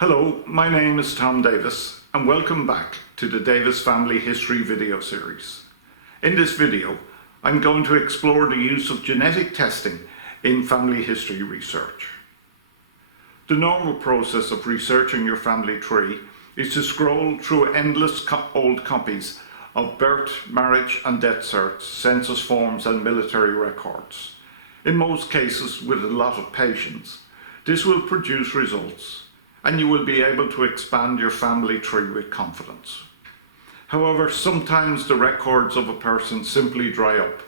Hello, my name is Tom Davis and welcome back to the Davis Family History video series. In this video, I'm going to explore the use of genetic testing in family history research. The normal process of researching your family tree is to scroll through endless old copies of birth, marriage and death certs, census forms and military records. In most cases with a lot of patience, this will produce results and you will be able to expand your family tree with confidence. However, sometimes the records of a person simply dry up,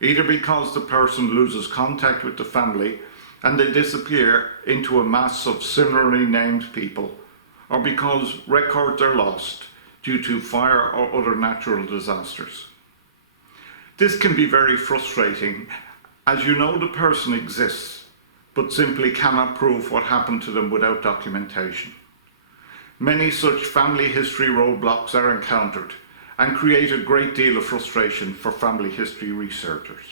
either because the person loses contact with the family and they disappear into a mass of similarly named people, or because records are lost due to fire or other natural disasters. This can be very frustrating, as you know the person exists, but simply cannot prove what happened to them without documentation. Many such family history roadblocks are encountered and create a great deal of frustration for family history researchers.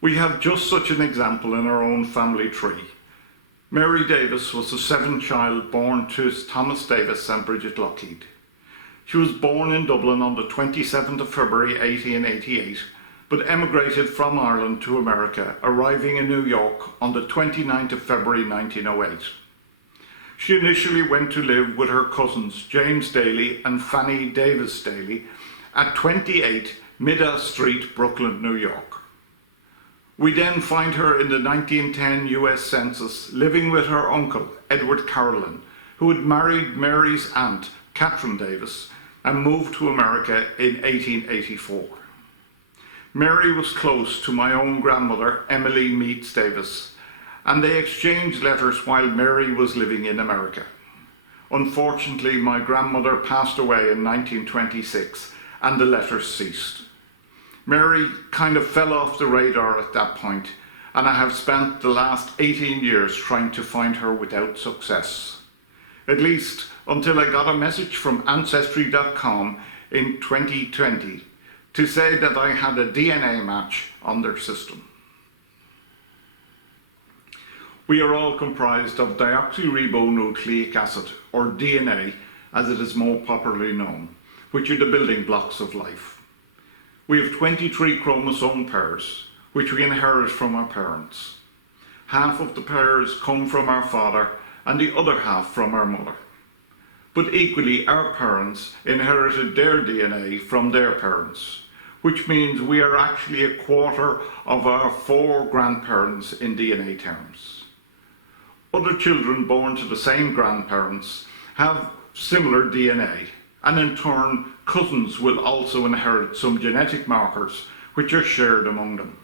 We have just such an example in our own family tree. Mary Davis was the seventh child born to Thomas Davis and Bridget Lockheed. She was born in Dublin on the 27th of February 1888, but emigrated from Ireland to America, arriving in New York on the 29th of February 1908. She initially went to live with her cousins James Daly and Fanny Davis Daly at 28 Middah Street, Brooklyn, New York. We then find her in the 1910 US Census living with her uncle, Edward Carolyn, who had married Mary's aunt, Catherine Davis, and moved to America in 1884. Mary was close to my own grandmother, Emily Meads Davis, and they exchanged letters while Mary was living in America. Unfortunately, my grandmother passed away in 1926 and the letters ceased. Mary kind of fell off the radar at that point, and I have spent the last 18 years trying to find her without success. At least until I got a message from Ancestry.com in 2020 to say that I had a DNA match on their system. We are all comprised of deoxyribonucleic acid, or DNA as it is more popularly known, which are the building blocks of life. We have 23 chromosome pairs, which we inherit from our parents. Half of the pairs come from our father and the other half from our mother. But equally, our parents inherited their DNA from their parents, which means we are actually a quarter of our 4 grandparents in DNA terms. Other children born to the same grandparents have similar DNA, and in turn, cousins will also inherit some genetic markers which are shared among them.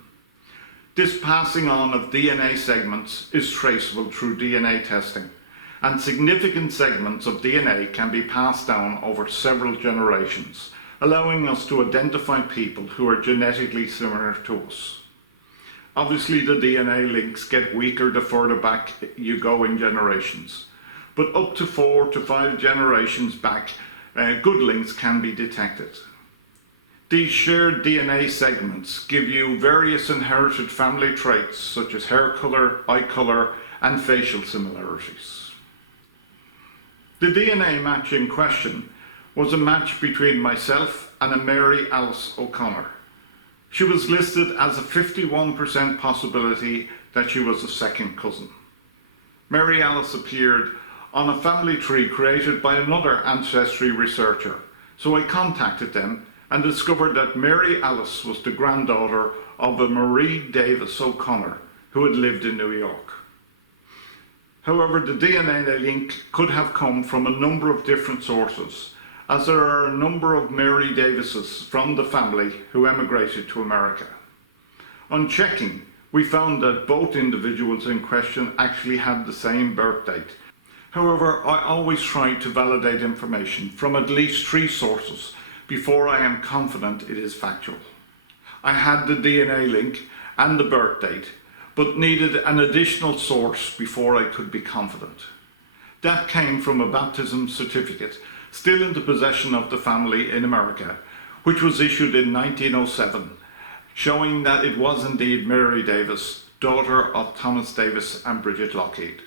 This passing on of DNA segments is traceable through DNA testing, and significant segments of DNA can be passed down over several generations, allowing us to identify people who are genetically similar to us. Obviously, the DNA links get weaker the further back you go in generations, but up to 4 to 5 generations back, good links can be detected. These shared DNA segments give you various inherited family traits such as hair colour, eye colour, and facial similarities. The DNA match in question was a match between myself and a Mary Alice O'Connor. She was listed as a 51% possibility that she was a second cousin. Mary Alice appeared on a family tree created by another ancestry researcher, so I contacted them and discovered that Mary Alice was the granddaughter of a Marie Davis O'Connor who had lived in New York. However, the DNA link could have come from a number of different sources, as there are a number of Mary Davises from the family who emigrated to America. On checking, we found that both individuals in question actually had the same birth date. However, I always try to validate information from at least 3 sources before I am confident it is factual. I had the DNA link and the birth date, but needed an additional source before I could be confident. That came from a baptism certificate still in the possession of the family in America, which was issued in 1907, showing that it was indeed Mary Davis, daughter of Thomas Davis and Bridget Lockheed.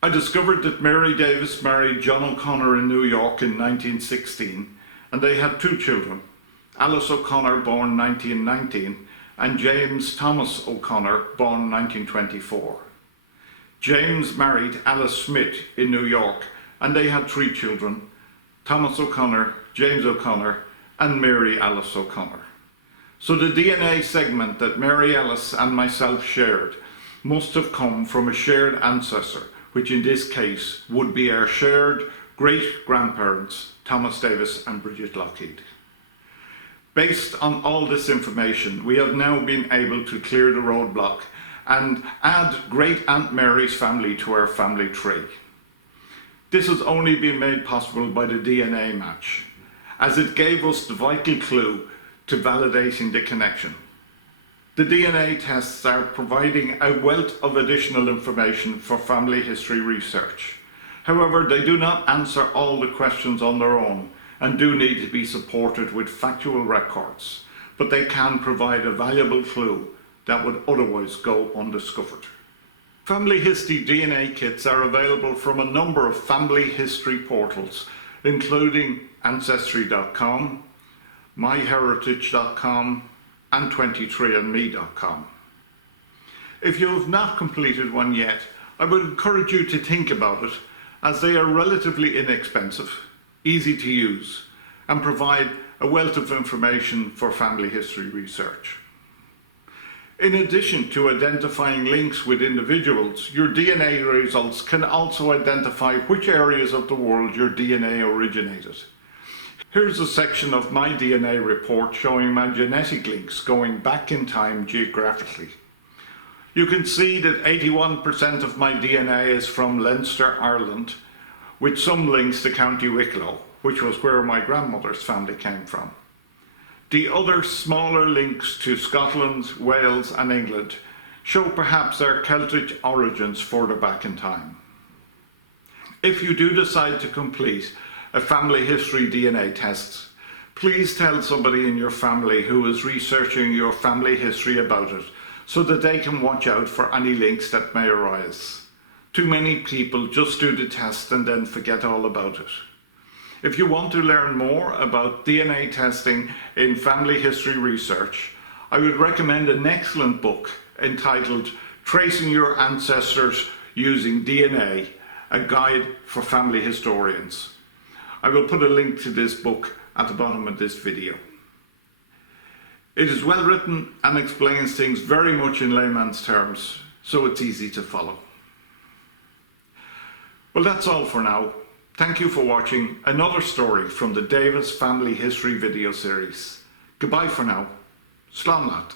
I discovered that Mary Davis married John O'Connor in New York in 1916, and they had 2 children, Alice O'Connor, born 1919, and James Thomas O'Connor, born 1924. James married Alice Smith in New York, and they had 3 children, Thomas O'Connor, James O'Connor, and Mary Alice O'Connor. So the DNA segment that Mary Alice and myself shared must have come from a shared ancestor, which in this case would be our shared great-grandparents, Thomas Davis and Bridget Lockheed. Based on all this information, we have now been able to clear the roadblock and add Great Aunt Mary's family to our family tree. This has only been made possible by the DNA match, as it gave us the vital clue to validating the connection. The DNA tests are providing a wealth of additional information for family history research. However, they do not answer all the questions on their own and do need to be supported with factual records, but they can provide a valuable clue that would otherwise go undiscovered. Family history DNA kits are available from a number of family history portals, including Ancestry.com, MyHeritage.com, and 23andMe.com. If you have not completed one yet, I would encourage you to think about it, as they are relatively inexpensive, easy to use, and provide a wealth of information for family history research. In addition to identifying links with individuals, your DNA results can also identify which areas of the world your DNA originated. Here's a section of my DNA report showing my genetic links going back in time geographically. You can see that 81% of my DNA is from Leinster, Ireland, with some links to County Wicklow, which was where my grandmother's family came from. The other smaller links to Scotland, Wales and England show perhaps our Celtic origins further back in time. If you do decide to complete a family history DNA test, please tell somebody in your family who is researching your family history about it, so that they can watch out for any links that may arise. Too many people just do the test and then forget all about it. If you want to learn more about DNA testing in family history research, I would recommend an excellent book entitled Tracing Your Ancestors Using DNA, a guide for family historians. I will put a link to this book at the bottom of this video. It is well written and explains things very much in layman's terms, so it's easy to follow. Well, that's all for now. Thank you for watching another story from the Davis Family History video series. Goodbye for now. Slán leat.